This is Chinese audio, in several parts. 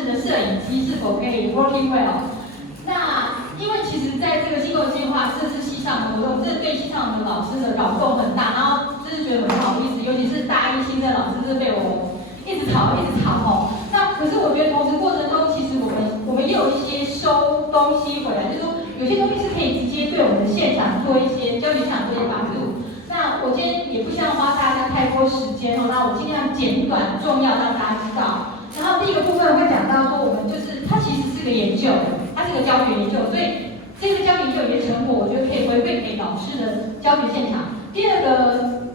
是呢，摄影机是否可以 working well？ 那因为其实在这个机构计划这次系上活动，这对系上的老师的扰动很大，然后就是觉得很不好意思，尤其是大一新生老师，是被我一直吵哦。那可是我觉得同时过程中，其实我们也有一些收东西回来，就是说有些东西是可以直接对我们的现场做一些教学现场做一些帮助。那我今天也不想花大家太多时间哦，那我尽量简短重要让大家知道。然后第一个部分会讲到说，我们就是它其实是个研究，它是个教学研究，所以这个教学研究有些成果，我觉得可以回馈给老师的教学现场。第二个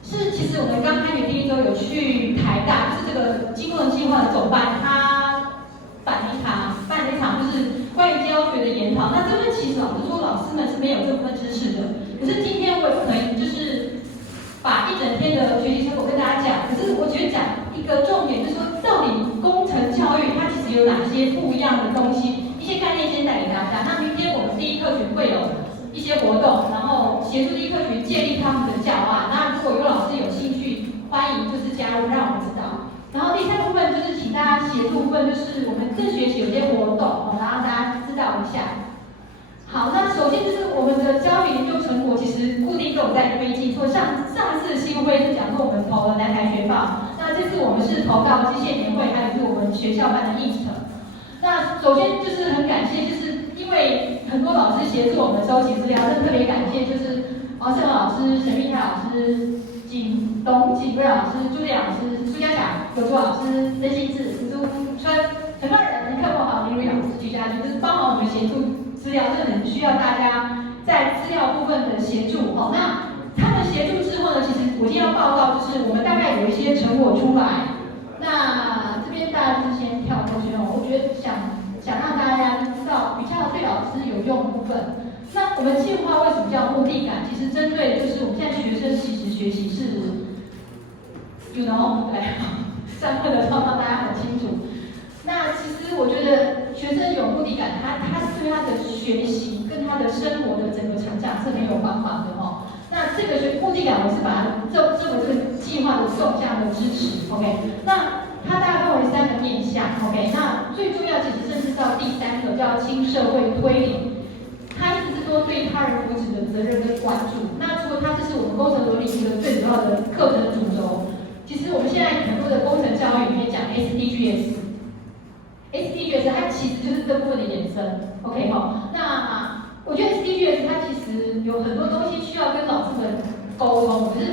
是，其实我们刚开学第一周有去台大，就是这个经共计划的总办，他办了一场就是关于教学的研讨。那这份其实老实说，老师们是没有这部分知识的。可是今天我也不可能就是把一整天的学习成果跟大家讲，可是我觉得讲一个重点，就是说到底工程教育它其实有哪些不一样的东西，一些概念先带给大家。那明天我们第一课群会有一些活动，然后协助第一课群建立他们的教案。那如果有老师有兴趣，欢迎就是加入，让我们知道。然后第三部分就是请大家协助部分，就是我们这学期有些活动，然后大家知道一下。好，那首先就是我们的教育研究成果，其实固定都有在推进。说上次新会是讲说我们投了南台学报，那这次我们是投到机械年会，还有就是我们学校办的 East。那首先就是很感谢，就是因为很多老师协助我们收集资料，真的特别感谢，就是王胜龙老师、沈玉泰老师、景贵老师、朱烈老师、苏家祥、有朱老师、曾新志、苏春、陈冠仁、柯国豪、林如老师、徐家军，就是帮忙我们协助资料，这很需要大家在资料部分的协助。好，那他们协助之后呢，其实我今天要报告就是我们大概有一些成果出来。那这边大家就是先跳过去哦，我觉得想让大家知道比较对老师有用的部分。那我们计划为什么叫目的感？其实针对就是我们现在学生其实学习是 ，you know， 对，上课的时候让大家很清楚。那其实我觉得学生有目的感，他对他的学习跟他的生活的整个成长是很有帮忙的哦。那这个目的感，我是把它这个计划的纵向的支持 ，OK？ 那它大概分为3个面向 ，OK？ 那最重要其实甚至到第3个叫新社会推理，它意思是说对他人福祉的责任跟关注。那除了它这是我们工程伦理一个最主要的课程主轴，其实我们现在很多的工程教育里面讲 SDGs 它其实就是这部分的延伸 ，OK 哈？那我觉得 SDGs 它其实有很多东西需要跟老师们沟通，可是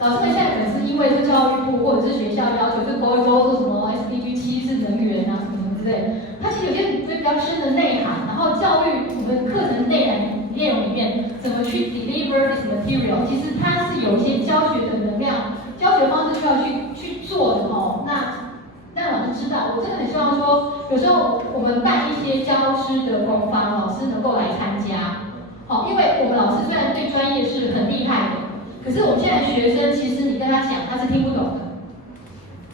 老师们现在可能是因为是教育部或者是学校要求，就勾一勾说什么 SDG 7是能源啊什么之类的，它其实有些比较深的内涵，然后教育我们课程内容里面怎么去 deliver this material， 其实它是有一些教学的能量、教学方式需要去做的哦。那老师知道，我真的很希望说，有时候我们办一些教师的工坊，老师能够来参加，好，因为我们老师虽然对专业是很厉害的，可是我们现在学生其实你跟他讲，他是听不懂的，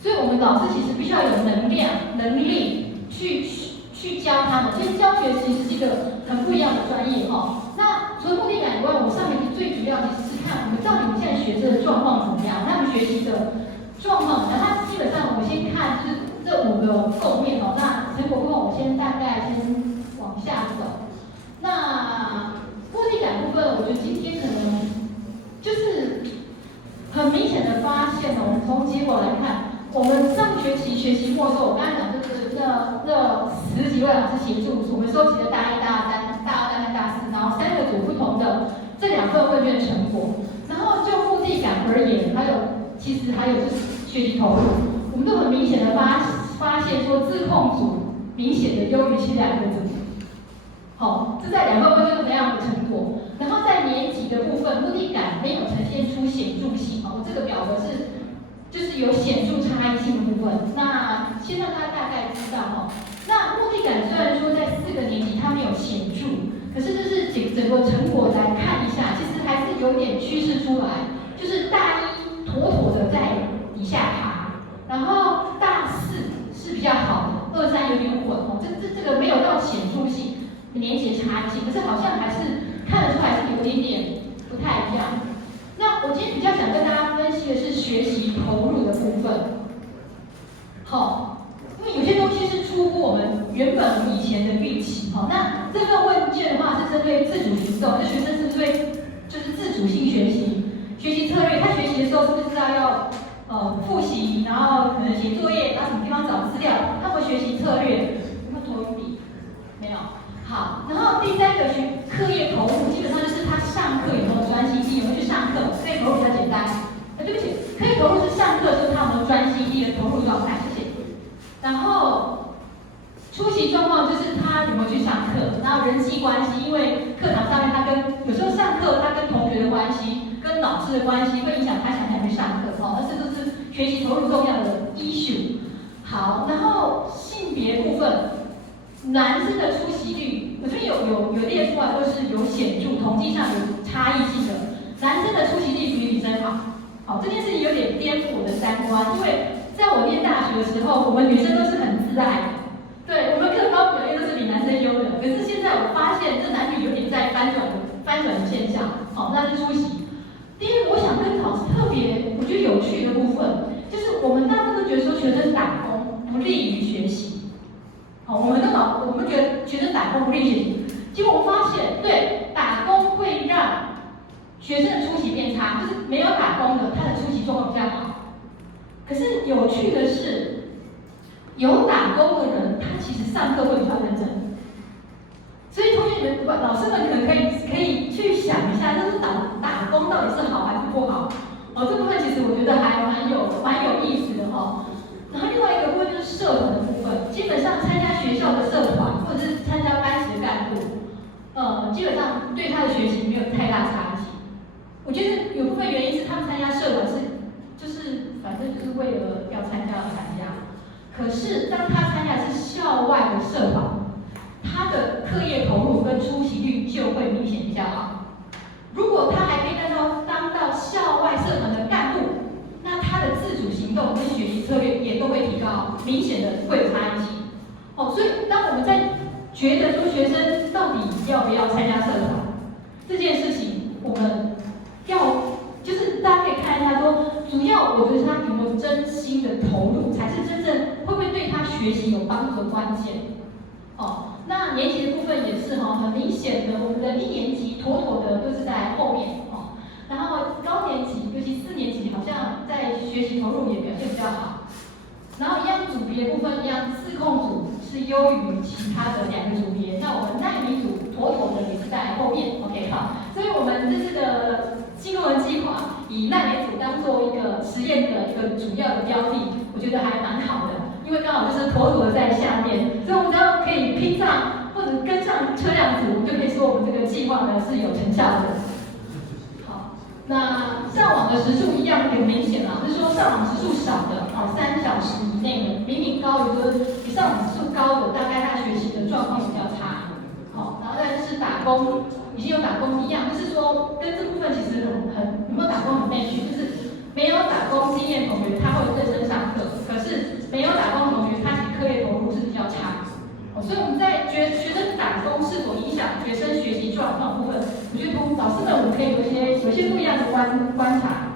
所以我们老师其实必须要有能力去教他们，所以教学其实是一个很不一样的专业哈。那除了目的感以外，我上面最主要其实是看我们到底我们现在学生的状况怎么样，他们学习的状况，然后它基本上我们先看就是这5个构面哦。那成果部分我先大概先往下走。那目的感部分，我觉得今天可能就是很明显的发现哦，我们从结果来看，我们上学期学习末的时候，我刚才讲就是那10几位老师协助，我们收集了大1、大2、大2、大4，然后3个组不同的这2份问卷成果。然后就目的感而言，其实还有就是学习投入，我们都很明显的发现说自控组明显的优于其2个组。好，这在2份问卷都这样的成果。然后在年级的部分，目的感没有呈现出显著性。好，我这个表格就是有显著差异性的部分。那先让大家大概知道哈。那目的感虽然说在4个年级它没有显著，可是就是整个成果来看一下，其实还是有点趋势出来，就是大1妥妥的在底下爬，然后大4是比较好的，2、3有点混哦。这个没有到显著性。年级差异性，可是好像还是看得出来是有点不太一样。那我今天比较想跟大家分析的是学习投入的部分。好，因为有些东西是出原本我们以前的预期哈。那这份问卷的话是针对自主行动，就学生是不是会就是自主性学习，学习策略，他学习的时候是不是知道要复习，然后可能写作业，到什么地方找资料，他们学习策略有没有投影笔？没有。好，然后第三个课业投入，基本上就是他上课有没有专心力，有没有去上课，课业投入比较简单。对不起，课业投入是上课的时候他有没有专心力的投入状态，谢谢。然后出席状况就是他有没有去上课，然后人际关系，因为课堂上面他有时候上课他跟同学的关系、跟老师的关系会影响他想不想去上课哦，那这都是学习投入重要的 issue。好，然后性别部分，男生的出席率，我这边有列出来都是有显著，统计上有差异性的，男生的出席率比女生好。好，这件事情有点颠覆我的三观，因为在我念大学的时候，我们女生都是很自爱的，对，我们各方表现都是比男生优的。可是现在我发现这男女有点在翻转的现象。好，那是出席。第一个，我想跟老师特别我觉得有趣的部分，就是我们大部分都觉得说学生打工不利于学习。好，我们觉得学生打工不利于学习，结果我发现，对，打工会让学生的出席变差，就是没有打工的，他的出席状况比较好。可是有趣的是，有打工的人，他其实上课会比较认真。所以同学们、老师们可能可以去想一下，就是打工到底是好还是不好？哦，这部分其实我觉得还蛮有意思的哈。然后另外一个部分就是社团的部分，基本上参加学校的社团或者是参加班级的干部，基本上对他的学习没有太大差异。我觉得有部分原因是他们参加社团反正就是为了要参加而参加。可是当他参加的是校外的社团，他的课业投入跟出席率就会明显比较好。如果他还可以当到校外社团的干部，那他的自主行动跟学习策略也都会提高，明显的会有差异性。哦，所以当我们在觉得说学生到底要不要参加社团这件事情，我们就是大家可以看一下说，主要我觉得他有没有真心的投入，才是真正会不会对他学习有帮助的关键。哦，那年级的部分也是很明显的，我们的1年级妥妥的就是在后面哦，然后高年级，尤其4年级，好像在学习投入也表现比较好。然后一样组别部分一样，自控组是优于其他的2个组别，那我们奈米组妥妥的也是在后面 ，OK 好，所以我们这次的新功能计划以奈米组当做一个实验的一个主要的标的，我觉得还蛮好的，因为刚好就是妥妥的在下面，所以我们只要可以拼上或者跟上车辆组，我们就可以说我们这个计划呢是有成效的。好，那上网的时数一样很明显啦，就是说上网时数少的，3小时以内的，明明高，有的比上网时数高的，大概他学习的状况比较差。好，然后再就是打工，已经有打工一样，就是说跟这部分其实有没有打工很类似，就是没有打工经验同学他会认真上课，可是没有打工同学他其实课业投入是比较差。所以我们在学生打工是否影响学生学习状况部分，我觉得从老师们我们可以有一些不一样的观察。